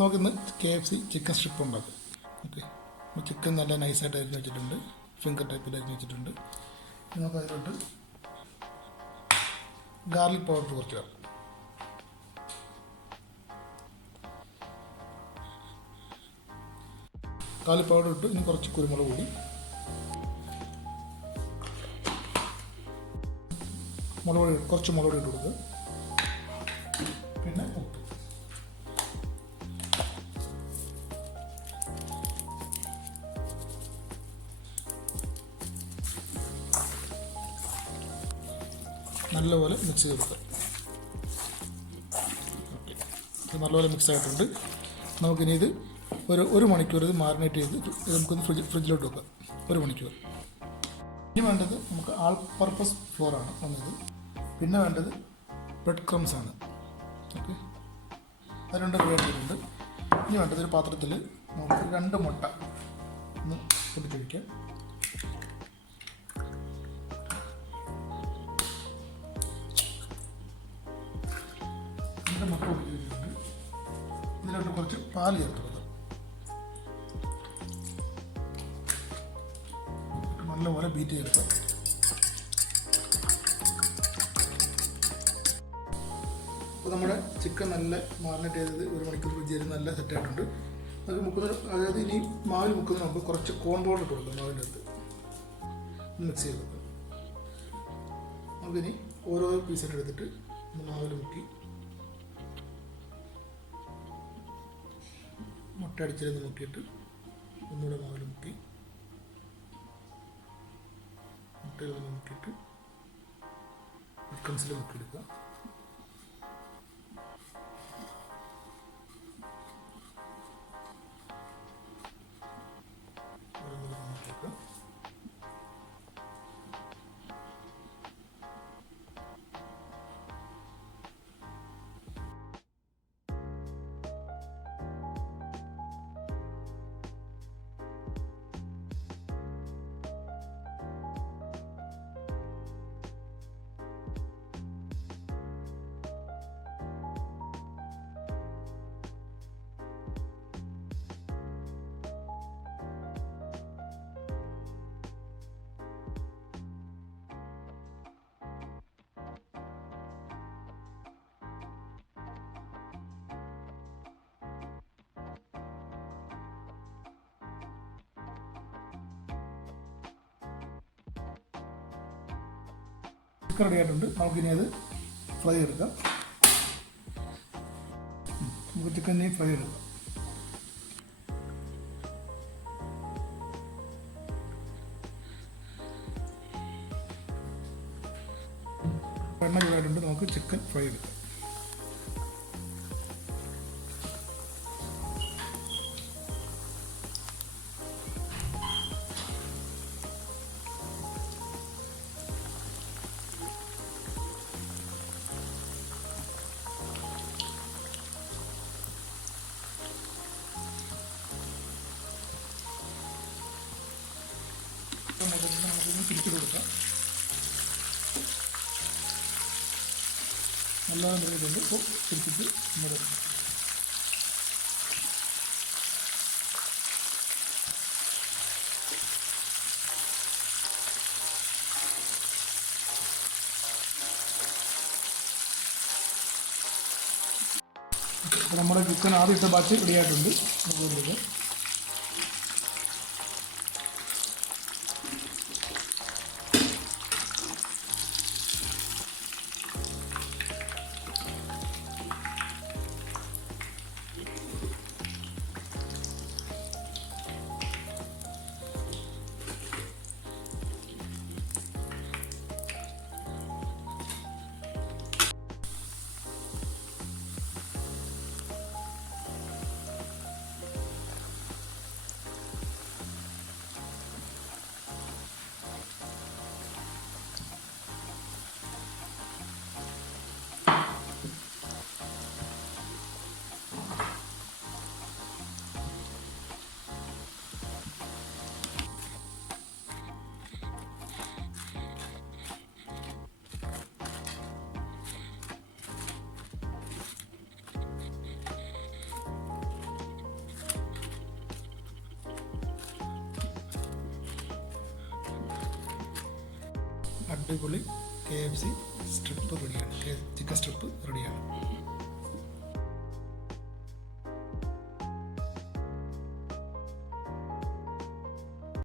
അപ്പോൾ നമുക്കിന്ന് KFC chicken strip ഉണ്ടാക്കും. ഓക്കെ, ചിക്കൻ നല്ല നൈസായിട്ട് അരിഞ്ഞ് വെച്ചിട്ടുണ്ട്, ഫിംഗർ ടൈപ്പിൽ അരിഞ്ഞ് വെച്ചിട്ടുണ്ട്. നമുക്ക് അതിലോട്ട് ഗാർലിക് പൗഡർ കുറച്ച് ചേർക്കാം. ഗാർലിക് പൗഡർ ഇട്ട് ഇനി കുറച്ച് കുരുമുളക് പൊടി, കുറച്ച് മുളക് പൊടി ഇട്ട് കൊടുക്കുക. പിന്നെ ഉപ്പ്. നല്ലപോലെ മിക്സ് ചെയ്ത് കൊടുക്കുക. ഓക്കെ, നല്ലപോലെ മിക്സ് ആയിട്ടുണ്ട്. നമുക്കിനി ഇത് ഒരു മണിക്കൂർ ഇത് മാറിനേറ്റ് ചെയ്ത് നമുക്കൊന്ന് ഫ്രിഡ്ജിലോട്ട് വെക്കാം. 1 മണിക്കൂർ. ഇനി വേണ്ടത് നമുക്ക് ആൾ പർപ്പസ് ഫ്ലോറാണ് വന്നത്. പിന്നെ വേണ്ടത് ബ്രെഡ് ക്രംസ് ആണ്. ഓക്കെ, അത് 2 എടുത്തിട്ടുണ്ട്. ഇനി വേണ്ടത് ഒരു പാത്രത്തിൽ നമുക്ക് 2 മുട്ട ഒന്ന് പൊട്ടിച്ച് വയ്ക്കാം. മുട്ട പൊട്ടിച്ച് വെച്ചിട്ടുണ്ട്. ഇതിലോട്ട് കുറച്ച് പാൽ ചേർത്ത് കൊടുക്കാം. നല്ലപോലെ ബീറ്റ് ചെയ്തെടുക്കാം. അപ്പോൾ നമ്മുടെ ചിക്കൻ നല്ല മാറിനേറ്റ് ചെയ്തത് 1 മണിക്കൂർ ഫ്രിഡ്ജിൽ നല്ല സെറ്റായിട്ടുണ്ട്. അത് അതായത് ഇനി മാവിൽ മുക്കുന്നതിന് മുമ്പ് കുറച്ച് കോൺ പൗഡർ ഇട്ട് കൊടുക്കാം. മാവിൻ്റെ അകത്ത് മിക്സ് ചെയ്ത് കൊടുക്കാം. നമുക്കിനി ഓരോ പീസായിട്ട് എടുത്തിട്ട് മാവിൽ മുക്കി മുട്ട അടിച്ചിരുന്ന് മുക്കിയിട്ട് ഒന്നുകൂടെ മാവിൽ മുക്കി മുട്ടയിൽ നിന്ന് മുക്കിയിട്ട് ചിക്കൻസിൽ മുക്കിയെടുക്കുക. ചിക്കൻ റെഡി ആയിട്ടുണ്ട്. നമുക്കിനി അത് ഫ്രൈ എടുക്കാം. നമുക്ക് ചിക്കൻ ഫ്രൈ എടുക്കാം. എണ്ണ ചൂടായിട്ടുണ്ട്. നമുക്ക് ചിക്കൻ ഫ്രൈ എടുക്കാം. നമുക്കൊന്ന് തിരിച്ചിട്ട് കൊടുക്കാം. നല്ലതാണ് നിർമ്മിച്ചിട്ടുണ്ട്. ഇപ്പോൾ തിരിച്ചിട്ട് ഇങ്ങോട്ട് അപ്പോൾ നമ്മുടെ ചിക്കൻ ആദ്യം ഇട്ട ബാച്ച് റെഡി ആയിട്ടുണ്ട്. നമുക്ക് അടിപൊളി KFC സ്ട്രിപ്പ് റെഡിയാണ്, ചിക്കൻ സ്ട്രിപ്പ് റെഡിയാണ്.